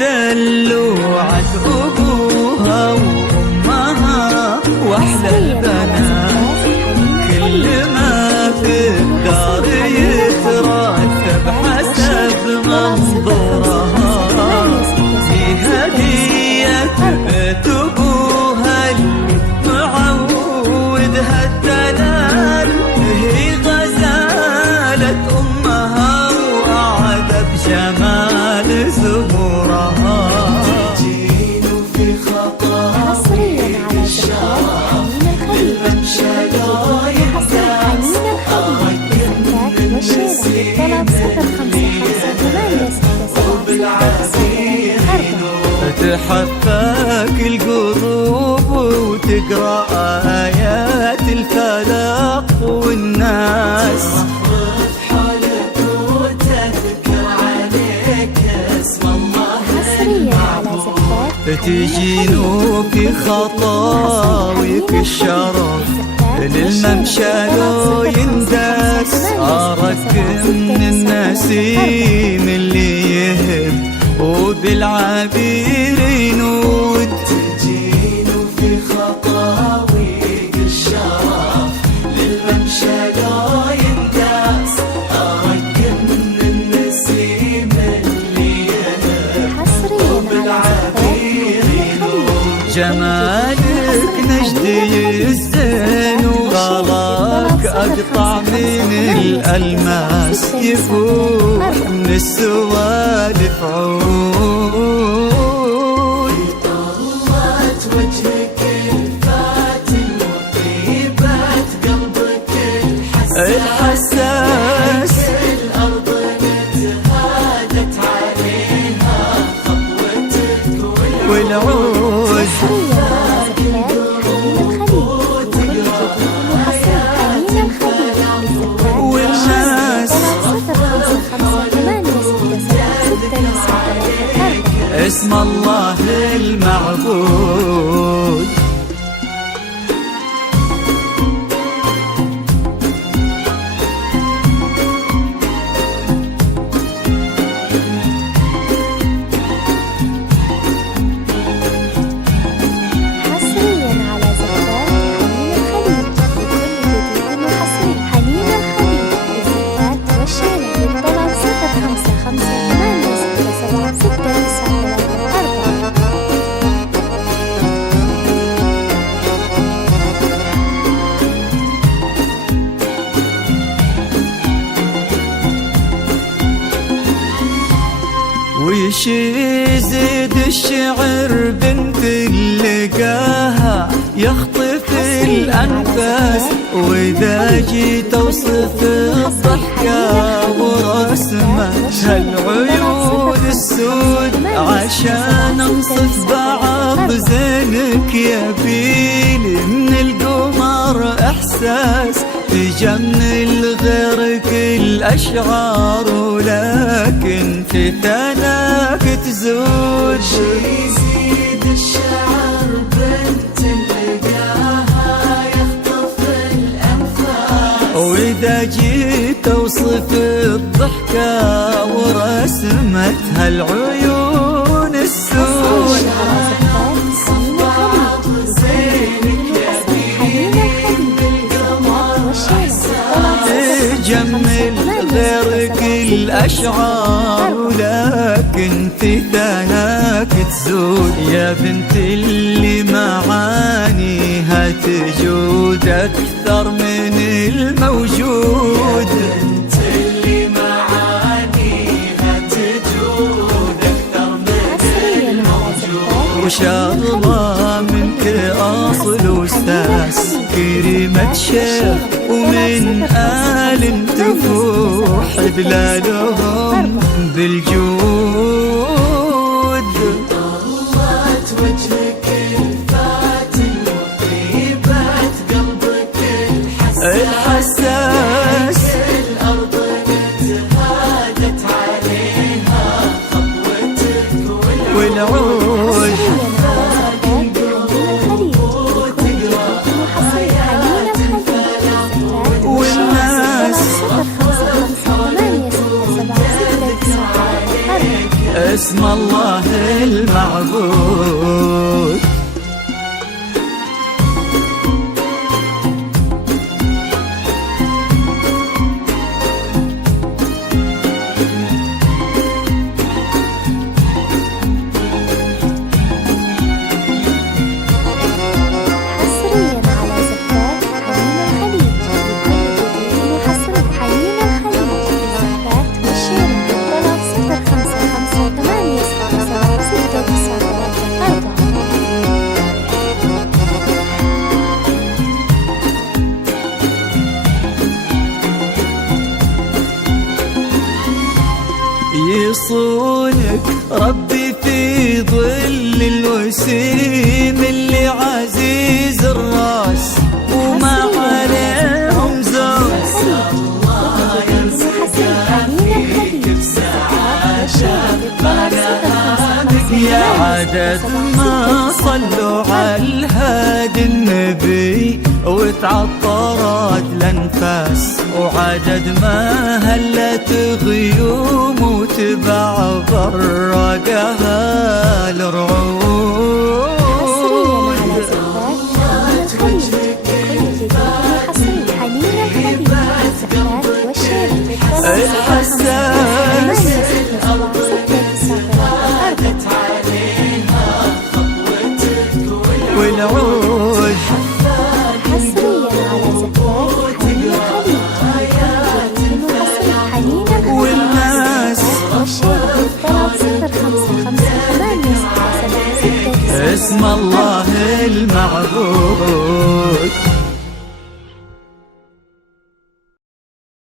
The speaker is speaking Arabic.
دلوعت أبوها وأمها وأحلى البنات، كل ما في الدار يترتب حسب منظورها، في هدية بيت أبوها اللي معودها الدلال، هي غزالة أمها وأعذب جمال زهورها، تجين في خطا حصريا على الشرف للممشى لا ينساس، تحفاك القلوب وتقرأ آيات الفلق والناس، حولك وتذكر عليك اسم الله المعبود، تجين في خطاويك الشرف للممشى لو ينداس، صارك من النسيم اللي يهب وبالعبير ينود، تجين في خطاويك الشرف للممشى لا ينداس، صارك من النسيم اللي يهب وبالعبير ينود، جمالك نجدي الزين وغلاك أقطع من الألماس، يفوح من السوالف عود، طلت وجهك الفاتن وطيبات قلبك الحساس، الأرض نتهادت عليها خطوتك والعود اسم الله المعبود. ويش يزيد الشعر بنت لقاها يخطف الأنفاس، وإذا جيت أوصف الضحكة ورسمة هالعيون السود عشان أوصف بعض زين الحساس تجمل غير كل أشعار، ولكن في ثناك تزود. يزيد الشعر بنت لقاها يخطف الأنفاس، وإذا جيت أوصف الضحكة ورسمتها العيون السود، جمل غير كل أشعار، ولكن في ثناك تزود. يا بنت اللي معانيها تجود أكثر من الموجود، بنت اللي معانيها تجود أكثر من الموجود. وشاغلة منك أصل وساس، كريمة شيخ ومن آل تفوح بلادهم بالجود. طلت وجهك الفاتن وطيبة قلبك الحساس، الأرض نتهادت عليها خطوتك والعود. اسم الله المعبود. يصونك ربي في ظل الوسيم اللي عزيز الراس وما عليهم زوس. الله يرزقك فيك بسعادة يا عدد ما صلوا على الهادي النبي وتعطرت الانفاس، وعدد ما هلت غيوم وتبع برقها الرعود. الحساس والعود. والناس اسم الله المعبود.